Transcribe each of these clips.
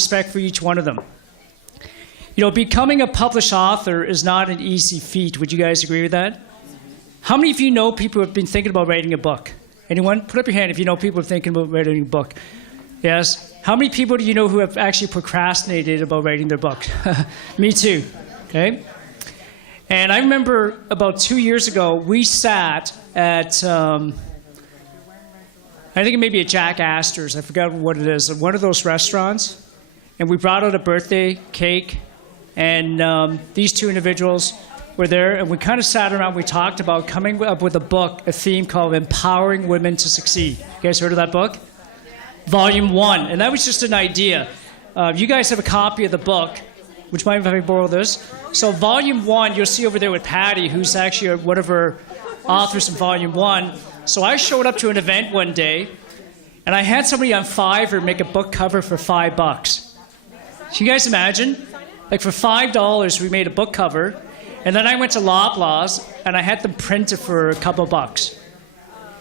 respect for each one of them. You know, becoming a published author is not an easy feat. Would you guys agree with that? How many of you know people who have been thinking about writing a book? Anyone? Put up your hand if you know people who are thinking about writing a book. Yes? How many people do you know who have actually procrastinated about writing their book? Me too. Okay? And I remember about 2 years ago, we sat at, I think it may be at Jack Astor's. I forgot what it is. One of those restaurants. And we brought out a birthday cake. And these two individuals were there. And we kind of sat around. We talked about coming up with a book, a theme called Empowering Women to Succeed. You guys heard of that book? Volume 1. And that was just an idea. You guys have a copy of the book. Would you mind if I borrow this? So Volume 1, you'll see over there with Patty, who's actually one of our authors in Volume 1. So I showed up to an event one day, and I had somebody on Fiverr make a book cover for $5. Can you guys imagine? Like for $5, we made a book cover, and then I went to Loblaws, and I had them print it for a couple bucks.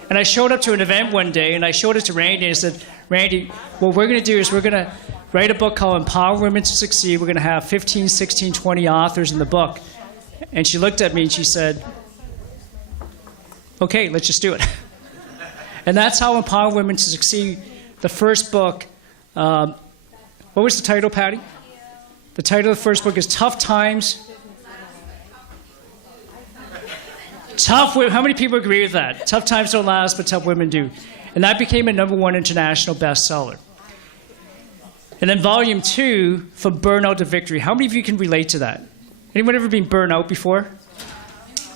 And I showed up to an event one day, and I showed it to Randy, and I said, Randy, what we're going to do is we're going to write a book called Empower Women to Succeed. We're going to have 15, 16, 20 authors in the book. And she looked at me and she said, okay, let's just do it. And that's how Empower Women to Succeed, the first book, what was the title, Patty? The title of the first book is Tough Times. Tough Women. How many people agree with that? Tough times don't last, but tough women do. And that became a #1 international bestseller. And then Volume 2, From Burnout to Victory. How many of you can relate to that? Anyone ever been burned out before?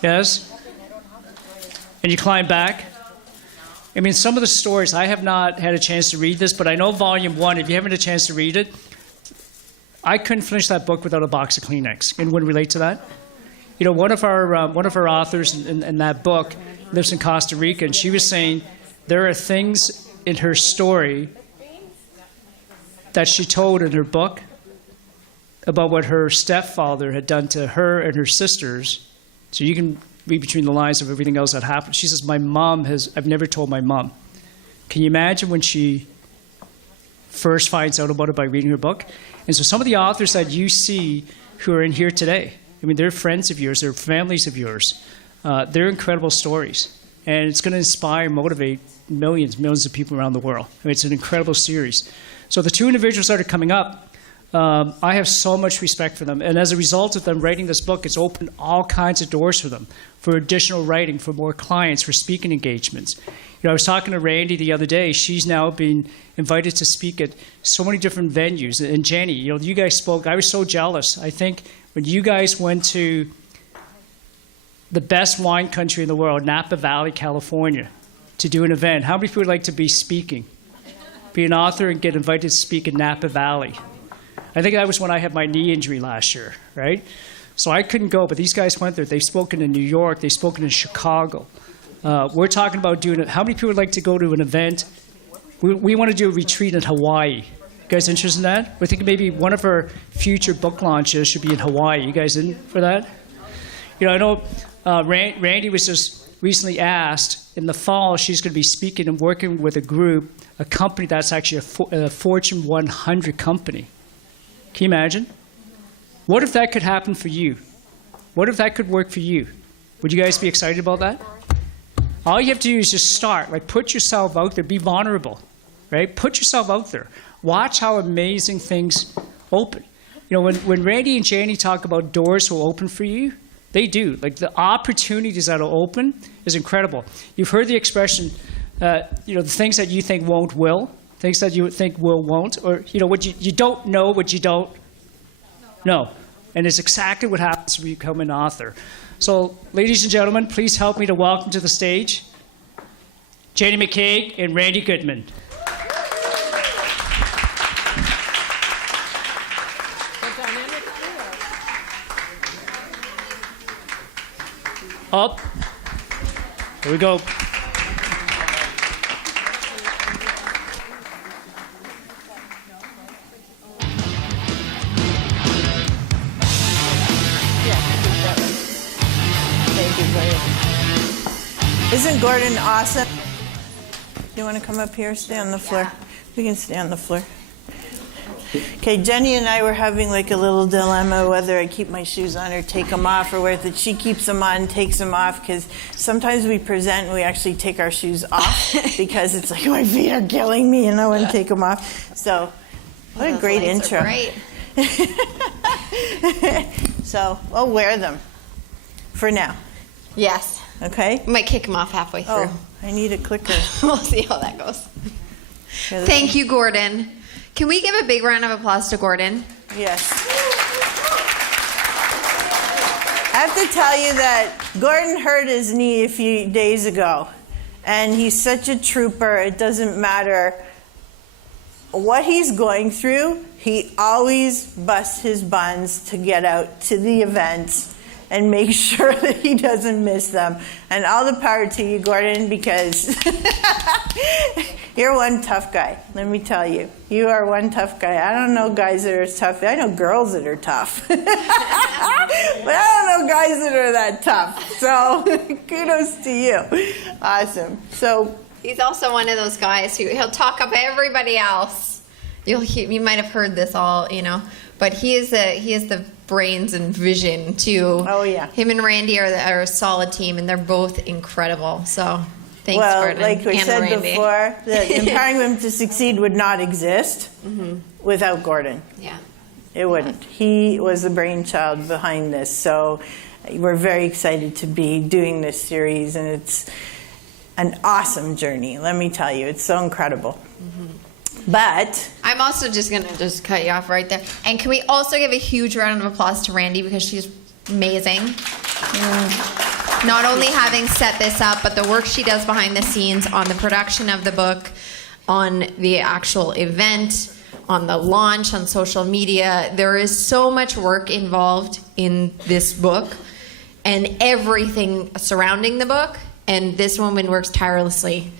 Yes? And you climb back? I mean, some of the stories, I have not had a chance to read this, but I know Volume 1, if you haven't had a chance to read it, I couldn't finish that book without a box of Kleenex. Anyone relate to that? You know, one of our authors in that book lives in Costa Rica, and she was saying there are things in her story that she told in her book about what her stepfather had done to her and her sisters. So you can read between the lines of everything else that happened. She says, I've never told my mom. Can you imagine when she first finds out about it by reading her book? And so some of the authors that you see who are in here today, I mean, they're friends of yours, they're families of yours. They're incredible stories. And it's going to inspire, motivate millions of people around the world. I mean, it's an incredible series. So the two individuals that are coming up, I have so much respect for them. And as a result of them writing this book, it's opened all kinds of doors for them, for additional writing, for more clients, for speaking engagements. You know, I was talking to Randy the other day. She's now been invited to speak at so many different venues. And Jenny, you know, you guys spoke. I was so jealous. I think when you guys went to the best wine country in the world, Napa Valley, California, to do an event, how many people would like to be speaking? Be an author and get invited to speak in Napa Valley. I think that was when I had my knee injury last year, right? So I couldn't go, but these guys went there. They've spoken in New York. They've spoken in Chicago. We're talking about doing it. How many people would like to go to an event? We want to do a retreat in Hawaii. You guys interested in that? We're thinking maybe one of our future book launches should be in Hawaii. You guys in for that? You know, I know Randy was just recently asked in the fall, she's going to be speaking and working with a group, a company that's actually a Fortune 100 company. Can you imagine? What if that could happen for you? What if that could work for you? Would you guys be excited about that? All you have to do is just start. Like, put yourself out there. Be vulnerable, right? Put yourself out there. Watch how amazing things open. You know, when Randy and Jenny talk about doors will open for you, they do. Like, the opportunities that will open is incredible. You've heard the expression, you know, the things that you think won't will, things that you think will won't, or, you know, what you don't know what you don't know. And it's exactly what happens when you become an author. So, ladies and gentlemen, please help me to welcome to the stage Jenny McCaig and Randy Goodman. Up. Here we go. Isn't Gordon awesome? You want to come up here? Stay on the floor. We can stay on the floor. Okay, Jenny and I were having like a little dilemma whether I keep my shoes on or take them off, or whether she keeps them on, takes them off, because sometimes we present and we actually take our shoes off because it's like my feet are killing me and I want to take them off. So, what a great intro. Great. So, I'll wear them for now. Yes. Okay? I might kick him off halfway through. Oh, I need a clicker. We'll see how that goes. Thank you, Gordon. Can we give a big round of applause to Gordon? Yes. I have to tell you that Gordon hurt his knee a few days ago, and he's such a trooper. It doesn't matter what he's going through. He always busts his buns to get out to the events and make sure that he doesn't miss them. And all the power to you, Gordon, because you're one tough guy. Let me tell you. You are one tough guy. I don't know guys that are tough. I know girls that are tough. But I don't know guys that are that tough. So kudos to you. Awesome. So He's also one of those guys he'll talk up everybody else. You might have heard this all, but he is the brains and vision too. Oh yeah. Him and Randy are a solid team, and they're both incredible. So thanks, well, Gordon. like we and said Randy. before, that empowering women to succeed would not exist without Gordon. Yeah. It wouldn't. He was the brainchild behind this. So we're very excited to be doing this series, and it's an awesome journey. Let me tell you, it's so incredible. But I'm also just going to cut you off right there. And can we also give a huge round of applause to Randy, because she's amazing. Not only having set this up, but the work she does behind the scenes on the production of the book, on the actual event, on the launch, on social media. There is so much work involved in this book and everything surrounding the book. And this woman works tirelessly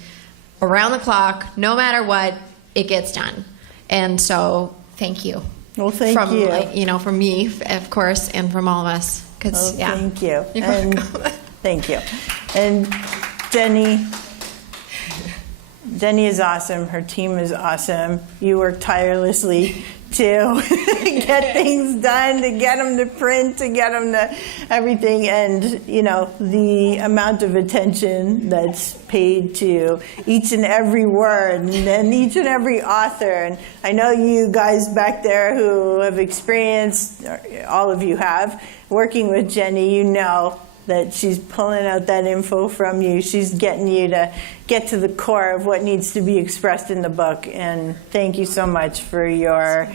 around the clock, no matter what. It gets done. And so thank you. well, thank you. From me, of course, and from all of us. Thank you. You're And welcome. thank you. And Jenny is awesome. Her team is awesome. You work tirelessly to get things done, to get them to print, to get them to everything. And, the amount of attention that's paid to each and every word and each and every author. And I know you guys back there who have experienced, all of you have, working with Jenny, you know that she's pulling out that info from you. She's getting you to get to the core of what needs to be expressed in the book. And thank you so much for your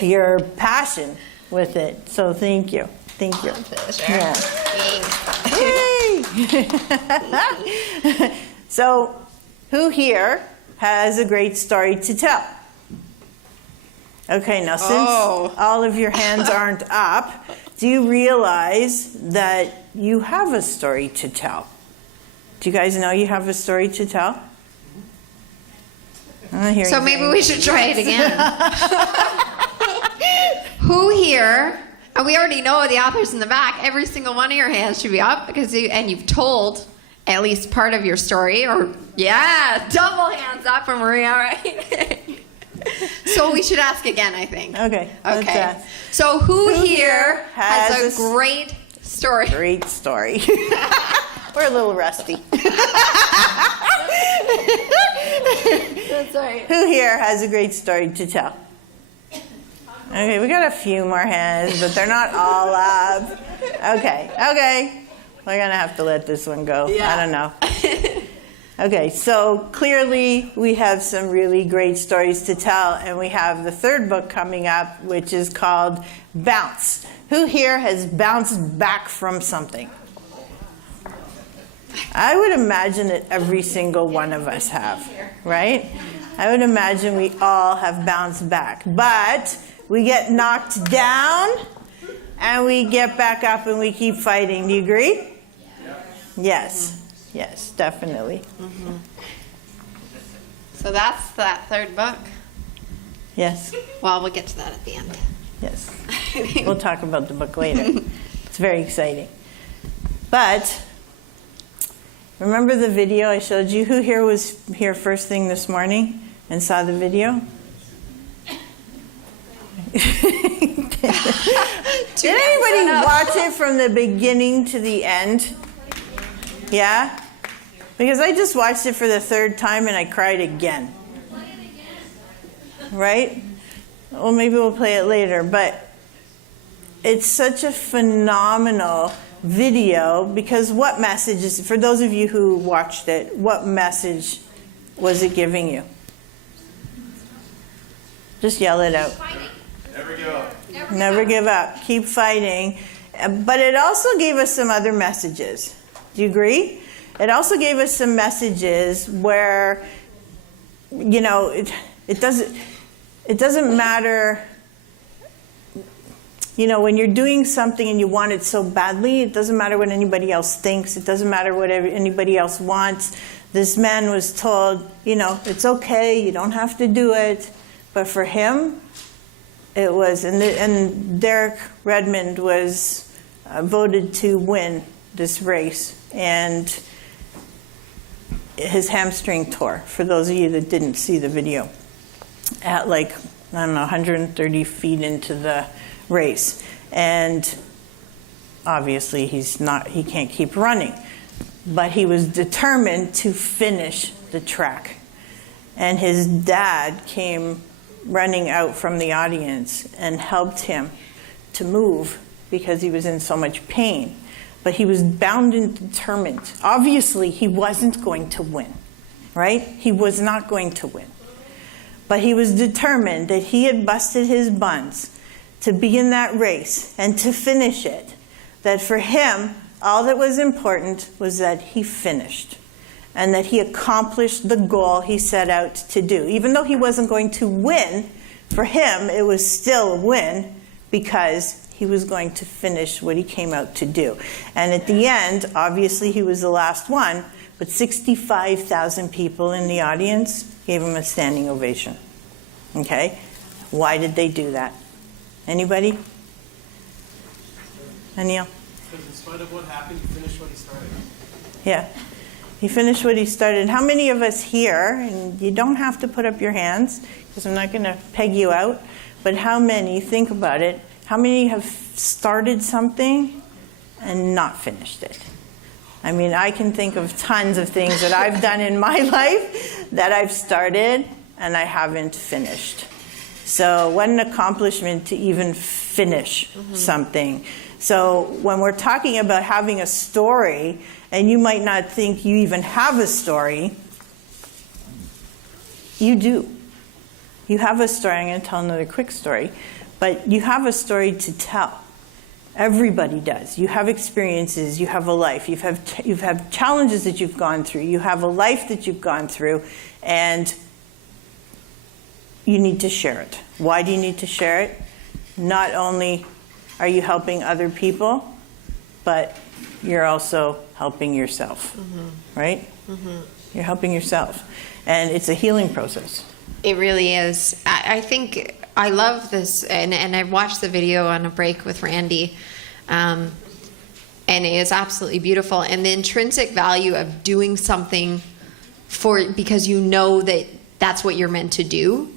your passion with it. So thank you. Thank you. Pleasure. Yeah. Thanks. Yay! So, who here has a great story to tell? Okay, now since all of your hands aren't up, do you realize that you have a story to tell? Do you guys know you have a story to tell? So maybe we should try it again. Who here, and we already know the authors in the back, every single one of your hands should be up, because you've told at least part of your story, or double hands up for Maria, right? So we should ask again, I think. Okay. Let's ask. So who here has a great story? Great story. We're a little rusty. That's right. Who here has a great story to tell? Okay, we got a few more hands, but they're not all up. Okay. We're going to have to let this one go. Yeah. I don't know. Okay, so clearly we have some really great stories to tell, and we have the third book coming up, which is called Bounce. Who here has bounced back from something? I would imagine that every single one of us have, right? I would imagine we all have bounced back. But we get knocked down, and we get back up, and we keep fighting. Do you agree? Yes. Yes, definitely. Mm-hmm. So that's that third book. Yes. Well, we'll get to that at the end. Yes. We'll talk about the book later. It's very exciting. But remember the video I showed you? Who here was here first thing this morning and saw the video? Did anybody watch it from the beginning to the end? Yeah? Because I just watched it for the third time and I cried again. Right? Well, maybe we'll play it later, but it's such a phenomenal video because what message is, for those of you who watched it, what message was it giving you? Just yell it out. Never give up. Never give up. Keep fighting. But it also gave us some other messages. Do you agree? It also gave us some messages where, you know, it doesn't matter, you know, when you're doing something and you want it so badly, it doesn't matter what anybody else thinks. It doesn't matter what anybody else wants. This man was told, you know, it's okay. You don't have to do it. But for him, it was, and Derek Redmond was voted to win this race, and his hamstring tore, for those of you that didn't see the video, at like, I don't know, 130 feet into the race. And obviously he can't keep running, but he was determined to finish the track. And his dad came running out from the audience and helped him to move because he was in so much pain. But he was bound and determined. Obviously, he wasn't going to win, right? He was not going to win. But he was determined that he had busted his buns to be in that race and to finish it. That for him, all that was important was that he finished and that he accomplished the goal he set out to do. Even though he wasn't going to win, for him, it was still a win because he was going to finish what he came out to do. And at the end, obviously he was the last one, but 65,000 people in the audience gave him a standing ovation. Okay? Why did they do that? Anybody? Anil? Because in spite of what happened, he finished what he started. Yeah. He finished what he started. How many of us here, and you don't have to put up your hands because I'm not going to peg you out, but how many, think about it, how many have started something and not finished it? I mean, I can think of tons of things that I've done in my life that I've started and I haven't finished. So what an accomplishment to even finish something. So when we're talking about having a story, and you might not think you even have a story, you do. You have a story. I'm going to tell another quick story. But you have a story to tell. Everybody does. You have experiences. You have a life. You've had challenges that you've gone through. You have a life that you've gone through. And you need to share it. Why do you need to share it? Not only are you helping other people, but you're also helping yourself, right? You're helping yourself. And it's a healing process. It really is. I think I love this, and I watched the video on a break with Randy, and it is absolutely beautiful. And the intrinsic value of doing something because you know that that's what you're meant to do.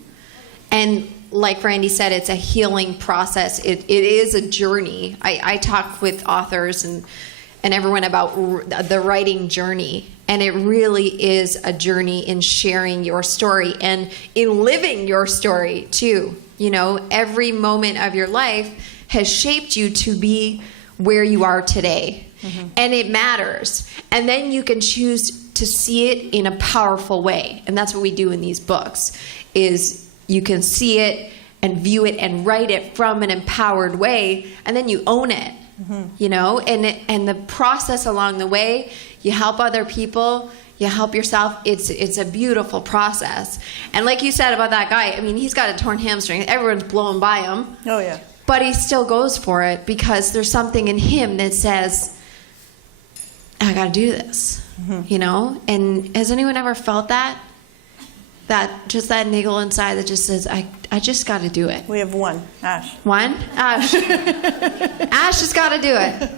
And like Randy said, it's a healing process. It is a journey. I talk with authors and everyone about the writing journey. And it really is a journey in sharing your story and in living your story too. You know, every moment of your life has shaped you to be where you are today. And it matters. And then you can choose to see it in a powerful way. And that's what we do in these books, is you can see it and view it and write it from an empowered way, and then you own it. You know, and the process along the way, you help other people, you help yourself. It's a beautiful process. And like you said about that guy, I mean, he's got a torn hamstring. Everyone's blowing by him. Oh, yeah. But he still goes for it because there's something in him that says, I got to do this. You know? And has anyone ever felt that? Just that niggle inside that just says, I just got to do it. We have one, Ash. One? Ash. Ash has got to do it.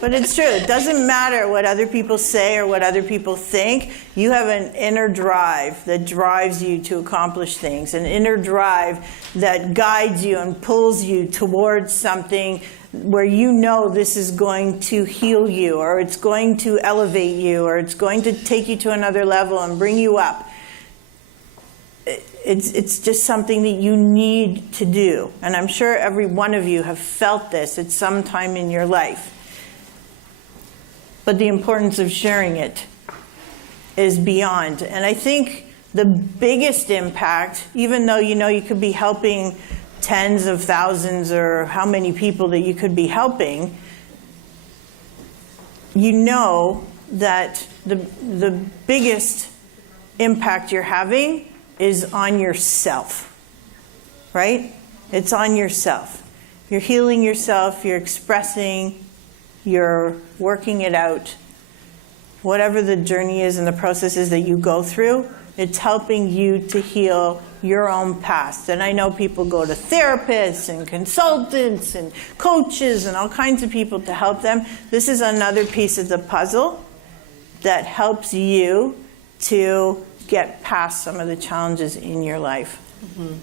But it's true. It doesn't matter what other people say or what other people think. You have an inner drive that drives you to accomplish things, an inner drive that guides you and pulls you towards something where you know this is going to heal you, or it's going to elevate you, or it's going to take you to another level and bring you up. It's just something that you need to do. And I'm sure every one of you have felt this at some time in your life. But the importance of sharing it is beyond. And I think the biggest impact, even though you could be helping tens of thousands or how many people that you could be helping, you know that the biggest impact you're having is on yourself, right? It's on yourself. You're healing yourself, you're expressing, you're working it out. Whatever the journey is and the process is that you go through, it's helping you to heal your own past. And I know people go to therapists and consultants and coaches and all kinds of people to help them. This is another piece of the puzzle that helps you to get past some of the challenges in your life. Mm-hmm.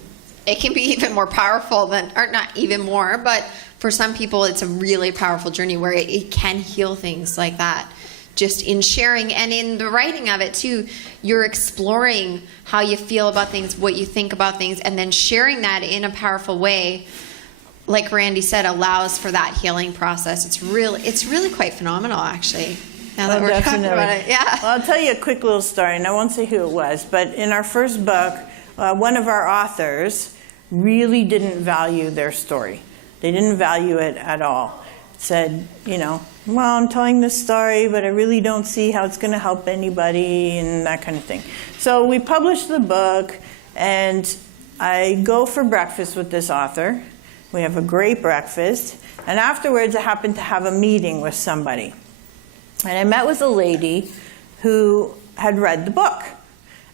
It can be even more powerful than, or not even more, but for some people it's a really powerful journey where it can heal things like that. Just in sharing and in the writing of it too, you're exploring how you feel about things, what you think about things, and then sharing that in a powerful way, like Randi said, allows for that healing process. It's really quite phenomenal, actually. Now that we're talking about it, yeah. Well, I'll tell you a quick little story, and I won't say who it was, but in our first book, one of our authors really didn't value their story. They didn't value it at all. Said, well, I'm telling this story, but I really don't see how it's going to help anybody and that kind of thing. So we published the book, and I go for breakfast with this author. We have a great breakfast, and afterwards I happened to have a meeting with somebody. And I met with a lady who had read the book.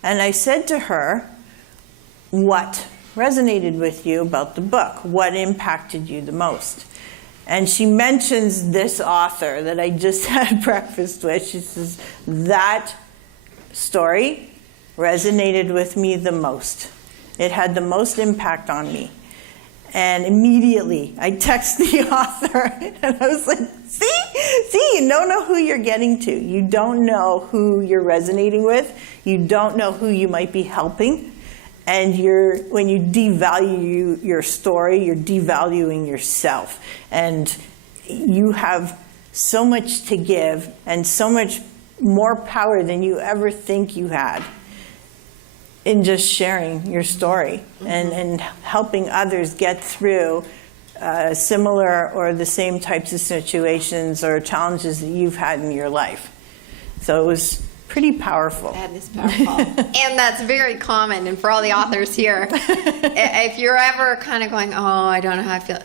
And I said to her, what resonated with you about the book? What impacted you the most? And she mentions this author that I just had breakfast with. She says, that story resonated with me the most. It had the most impact on me. And immediately I text the author, and I was like, see, you don't know who you're getting to. You don't know who you're resonating with. You don't know who you might be helping. And when you devalue your story, you're devaluing yourself. And you have so much to give and so much more power than you ever think you had in just sharing your story and helping others get through similar or the same types of situations or challenges that you've had in your life. So it was pretty powerful. That is powerful. And that's very common. And for all the authors here, if you're ever kind of going, I don't know how I feel,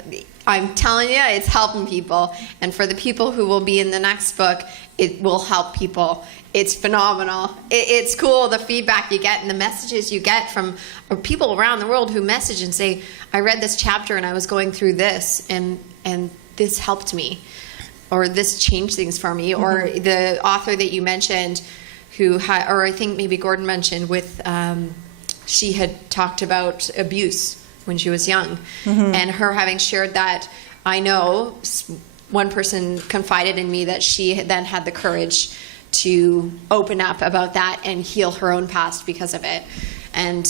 I'm telling you, it's helping people. And for the people who will be in the next book, it will help people. It's phenomenal. It's cool, the feedback you get and the messages you get from people around the world who message and say, I read this chapter and I was going through this and this helped me, or this changed things for me, or the author that you mentioned who had, or I think maybe Gordon mentioned with, she had talked about abuse when she was young, and her having shared that, I know one person confided in me that she then had the courage to open up about that and heal her own past because of it. And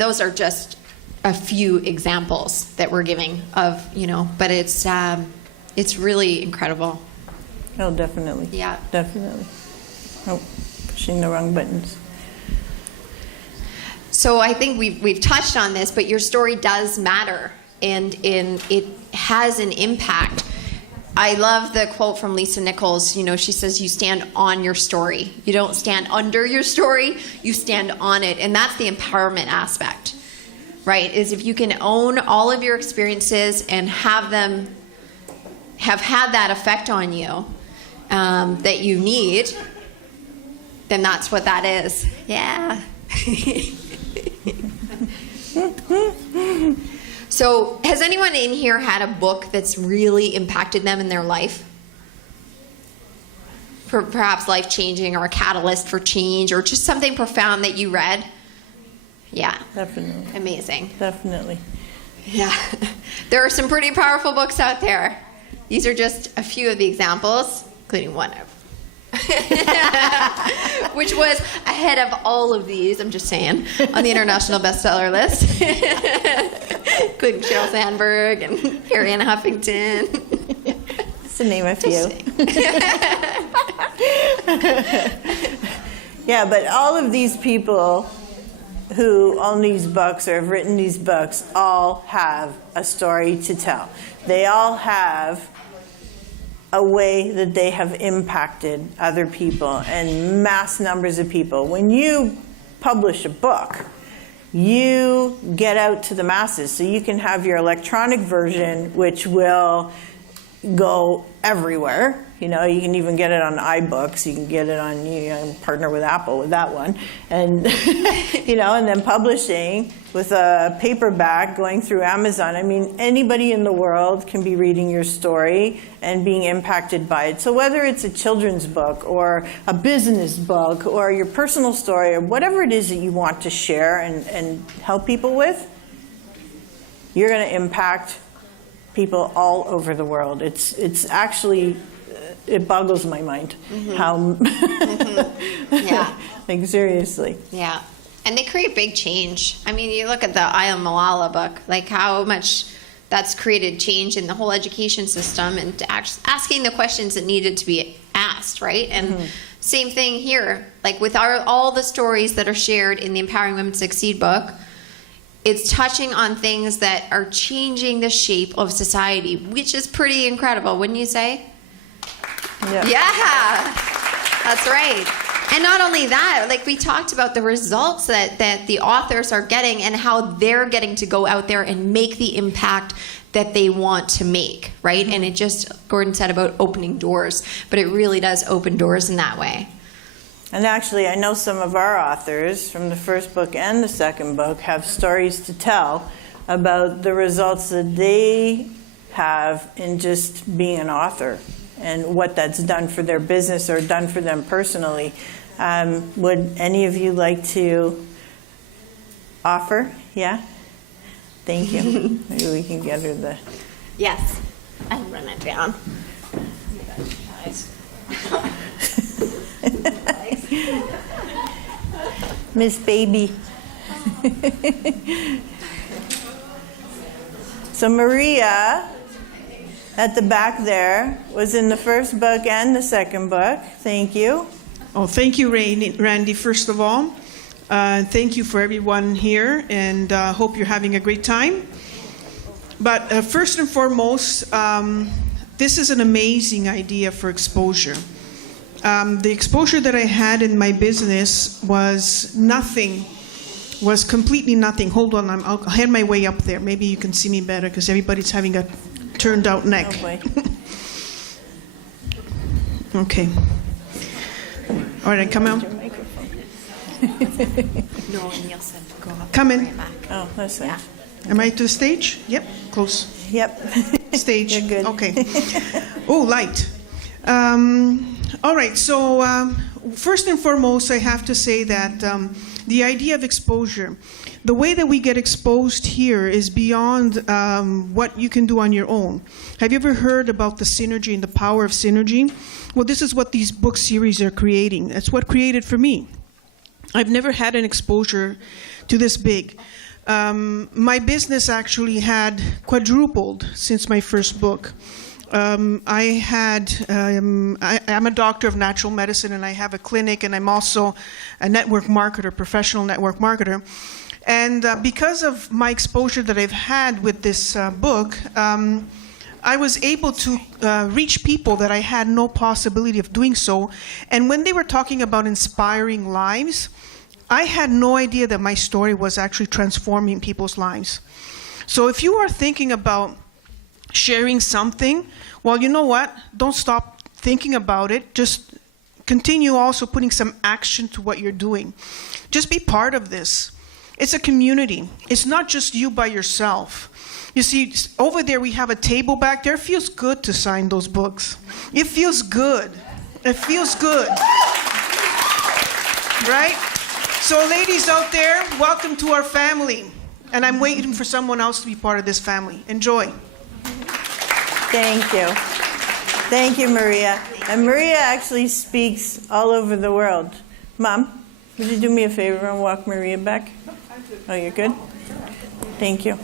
those are just a few examples that we're giving of, but it's really incredible. Oh, definitely. Yeah. Definitely. Oh, pushing the wrong buttons. So I think we've touched on this, but your story does matter, and it has an impact. I love the quote from Lisa Nichols. She says, you stand on your story. You don't stand under your story, you stand on it. And that's the empowerment aspect, right? Is if you can own all of your experiences and have them have had that effect on you that you need, then that's what that is. Yeah. So has anyone in here had a book that's really impacted them in their life? perhaps life-changing or a catalyst for change or just something profound that you read? Yeah. Definitely. Amazing. Definitely. Yeah. There are some pretty powerful books out there. These are just a few of the examples, including one of which was ahead of all of these, I'm just saying, on the international bestseller list. Including Sheryl Sandberg and Harry Ann Huffington. Just to name a few. Yeah, but all of these people who own these books or have written these books all have a story to tell. They all have a way that they have impacted other people and mass numbers of people. When you publish a book, you get out to the masses. So you can have your electronic version, which will go everywhere. You know, you can even get it on iBooks. You can get it on, you know, partner with Apple with that one. And, you know, and then publishing with a paperback going through Amazon. I mean, anybody in the world can be reading your story and being impacted by it. So whether it's a children's book or a business book or your personal story or whatever it is that you want to share and help people with, you're going to impact people all over the world. It's actually, it boggles my mind how, Yeah. like seriously. Yeah. And they create big change. I mean, you look at the I Am Malala book, like how much that's created change in the whole education system and asking the questions that needed to be asked, right? And same thing here, like with all the stories that are shared in the Empowering Women to Succeed book, it's touching on things that are changing the shape of society, which is pretty incredible, wouldn't you say? Yeah, that's right. And not only that, like we talked about the results that the authors are getting and how they're getting to go out there and make the impact that they want to make, right? And it just, Gordon said about opening doors, but it really does open doors in that way. And actually, I know some of our authors from the first book and the second book have stories to tell about the results that they have in just being an author and what that's done for their business or done for them personally. Would any of you like to offer? Yeah? Thank you. Maybe we can get her the... Yes, I'll run it down. Miss Baby. So Maria, at the back there, was in the first book and the second book. Thank you. Oh, thank you, Randy, first of all. Thank you for everyone here, and hope you're having a great time. But first and foremost, this is an amazing idea for exposure. The exposure that I had in my business was nothing, was completely nothing. Hold on, I'll head my way up there. Maybe you can see me better because everybody's having a turned out neck. Oh boy. Okay. All right, come out. No, Nielsen, go up. Come in. Bring it back. Oh, that's it. Am I to the stage? Yep, close. Yep. Stage. You're good. Okay. Oh, light. All right, so first and foremost, I have to say that the idea of exposure, the way that we get exposed here is beyond what you can do on your own. Have you ever heard about the synergy and the power of synergy? Well, this is what these book series are creating. That's what created for me. I've never had an exposure to this big. My business actually had quadrupled since my first book. I'm a doctor of natural medicine, and I have a clinic, and I'm also a network marketer, professional network marketer. And because of my exposure that I've had with this book, I was able to reach people that I had no possibility of doing so. And when they were talking about inspiring lives, I had no idea that my story was actually transforming people's lives. So if you are thinking about sharing something, well, you know what? Don't stop thinking about it. Just continue also putting some action to what you're doing. Just be part of this. It's a community. It's not just you by yourself. You see, over there we have a table back there. It feels good to sign those books. It feels good. It feels good. Right? So ladies out there, welcome to our family. And I'm waiting for someone else to be part of this family. Enjoy. Thank you. Thank you, Maria. And Maria actually speaks all over the world. Mom, would you do me a favor and walk Maria back? Oh, you're good? Thank you.